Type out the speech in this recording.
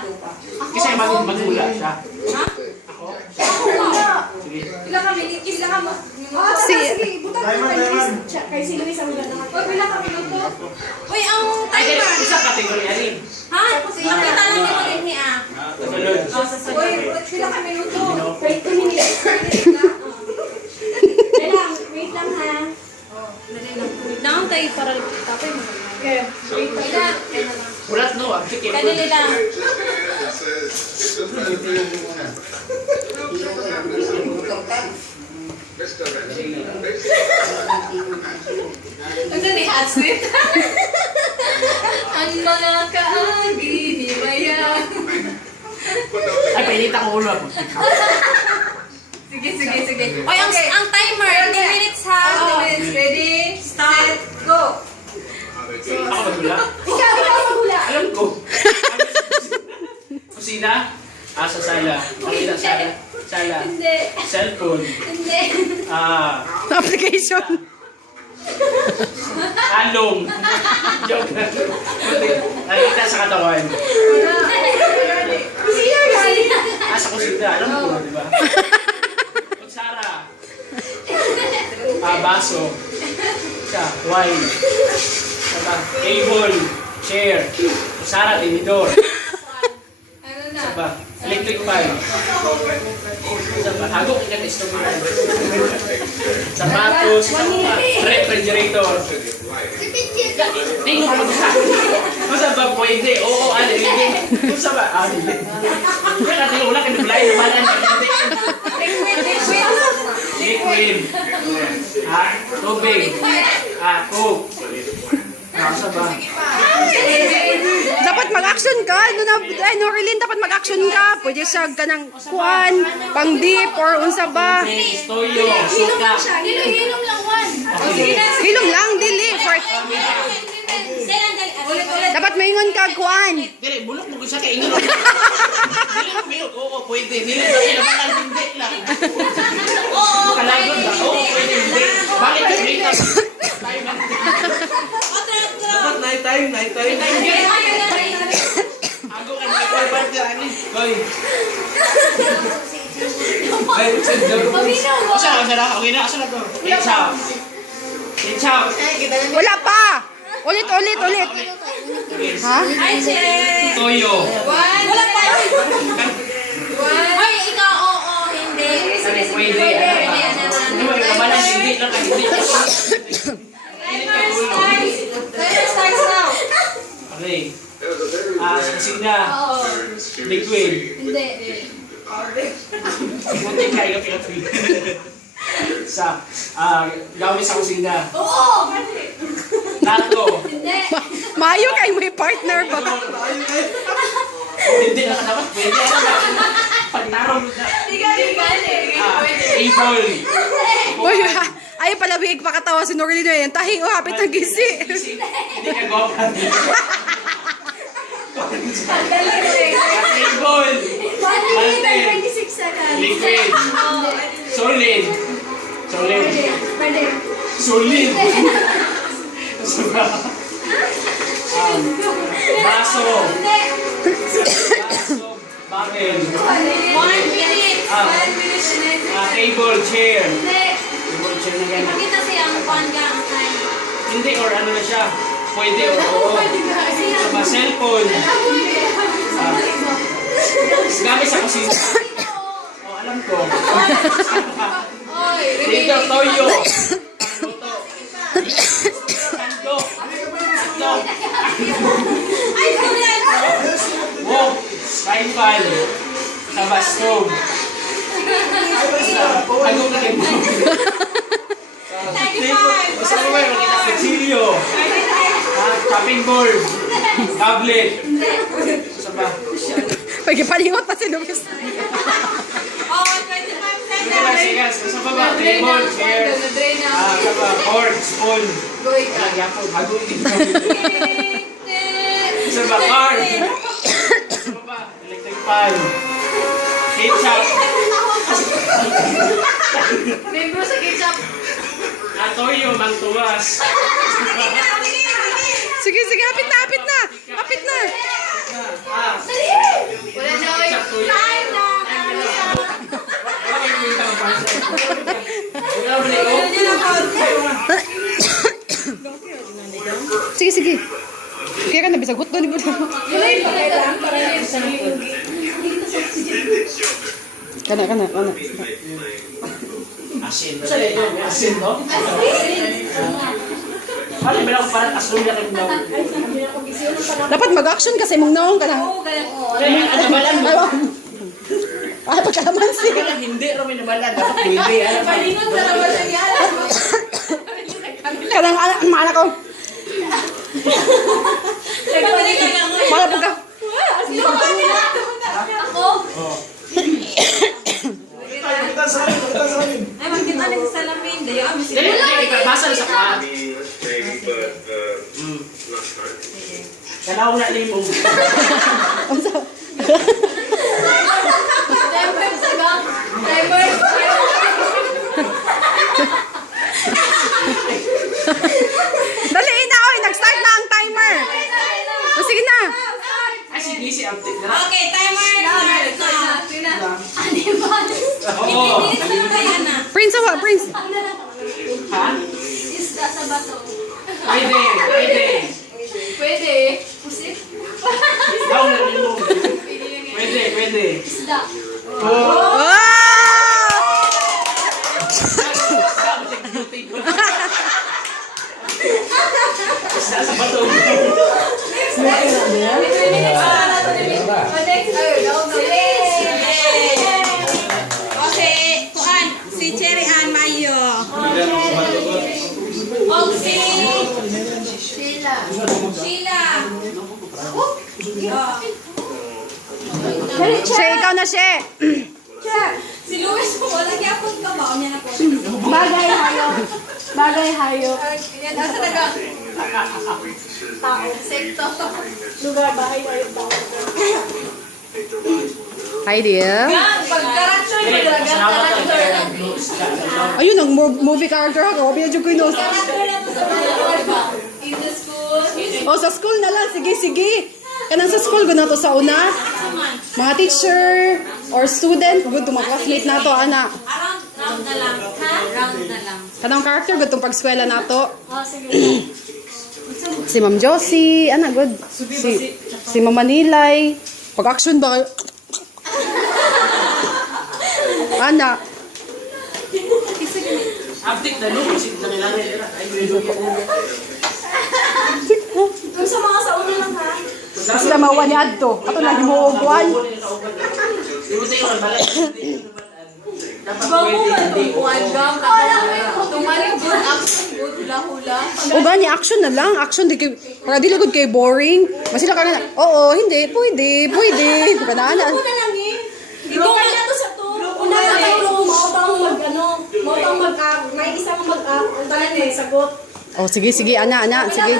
Kasi magula siya. Ha? Ako? Sige. Ilan kami? Ilan kami? Sige, buta ko kay si Luis ang ganda. Uy, ilan kami nito? Uy, ang Ay, timer! isa kategory alin. Ha? Nakita lang niyo ko din niya. Kasunod. Uy, ilan kami nito? 20 minutes. Wait lang ha. Wait lang tayo para tapay mo. Okay. Ilan? Ulat no, ang sikip. Kanili lang. Ano ni Aslit? Ang mga kaagi ni Bayan. Ay, painit ang ulo. Sige. Oy, ang timer, 20 minutes ha. 20 minutes. Ready? Start. Go. Ako magula? Ikaw magula. Alam ko. Kusina? Sa sala. Ang sala. Sala. Hindi. Cellphone. Hindi. Application. Along. Joke lang. Nakikita sa katawan. Kusina guys. Sa kusina. Alam ko, di ba? Kutsara. Baso. Siya. Wine. Saba. Table. Chair. Kutsara. Tinidor. Ano na? Saba. Electric fan. Saba. Hagok ka ng instrument. Sapatos. Refrigerator. Tingnan mo sa kung saan ba pwede? Oo, ano, hindi. Kung saan ba? Hindi. Kaya natin wala ka nag-live naman. Liquid. Tubig. Coke. Saan ba? Dapat mag-action ka. Norilyn, dapat mag-action ka. Pwede siya ka ng kuan, pang dip, or unsa ba. Toyo. Suka. Hilom lang one. Hilom lang, dili. Ulit. Dapat maingon ka, kuan. Dili, bulok mo kung siya kayo. Dili mo milk. Oo, pwede. Dili mo kailangan hindi lang. Oo, Kalagon ba? Oo, pwede. Hindi. Bakit yung makeup? Dapat night time. Ako ka nag-party ani. Hoy. Ay, Asa na to? Ketchup. Wala pa. Ulit. Ha? Hi, Che. Toyo. One. Wala pa. One. Ay, ikaw, oo, hindi. Sabi, pwede. Hindi mo yung hindi lang ka hindi. Timer starts now. Okay. Sa kusina. Liquid. Hindi. Munti kayo pinatid. Gamit sa kusina. Oo. Plato. Hindi. Mayo kay may partner ba? Hindi na dapat pwede. Pagtarong na. Table. Uy, ay pala big pakatawa si Norilyn na yan. Tahing hapit ng gisi. Hindi ka gawin. Table. Liquid. Solid. Baso. Bottle. 1 minute. 1 minute. Table, chair. Hindi. Table, chair na ganyan. Makita siya ang panga ang time. Hindi, or ano na siya. Pwede, or oo. Sa cellphone. Gamit sa kusina. Oh, alam ko. Oy, Dito, toyo. Sandok. ay, kuyan. Wok. Frying pan. Sa stove. Hagok na kayo. Basta mo ba, makita kutsilyo. Chopping board. Tablet. Sa ba? Pagkipalingot pa si Luis. Oh, 25 seconds. Sige, sa baba. Table, chair. Sa ba, fork, spoon. Goy ka. Nagyapon. Hagok din. Sa ba, car. Sa baba, electric fan. Ketchup. Membro sa ketchup. Toyo, mangtuwas. Sige, hapit na. Dali! Kana. Asin. Asin, no? Ano ba ako parang asin na kayo daw? Dapat mag-action kasi mong naong ka na. Ano ba lang? Ay, pagkalamansi. Hindi, Romy naman. Dapat pwede. Palingon sa labas ng yan. Kanang anak ko. Mala po ka. Ako? Ay, magkita na sa salamin. Dayo kami sila. Hindi, basa sa ka. Kanaw na ni mo. Timer sa gang. Timer. Dali na, oy. Nag-start na ang timer. O, sige na. Ay, sige, si update na. Okay, timer. Oo. Prince, awa, Prince. Ha? Isda sa bato. Pwede. Pwede. Pusit. Kanaw na ni mo. Pwede. Isda. Wow! Isa sa bato. Okay, kuan si Cherry Ann Mayo. Sheila. Siya, ikaw na siya. Si Luis po, wala niya po ka ba? Niya na po. Bagay hayo. Yan, asa taga? Tao. Sekto. Hi, dear. Gang, pag-character, pag-character. Ayun, ang movie character ako. Huwag ko yun. Character na to sa mga ba? In the school. O, sa school na lang. Sige. Kanang sa school, gano'n to sa una. Mga teacher or student, good to mga classmate na to, ana. Round na lang. Ha? Round na lang. Kanang character, good tong pagskwela na to. Oh, sige. Si Ma'am Josie, ana, good. Si Ma'am Manilay. Pag-action ba kayo? Ana. Update na no. Kasi na kailangan. Ay, Doon sa mga sa una lang, ha? Sila mawa ni Adto. Ato na himuuguan. Kuan gang. Tumaring good action, good hula-hula. O gani, action na lang. Action, di kay, para di lagod kay boring. Masila ka na, oo, hindi, pwede. Kanaan. Ikaw kaya na to sa to. Una na tayo, may isang mag-act, ang talan sagot. Oh, sige, ana, sige.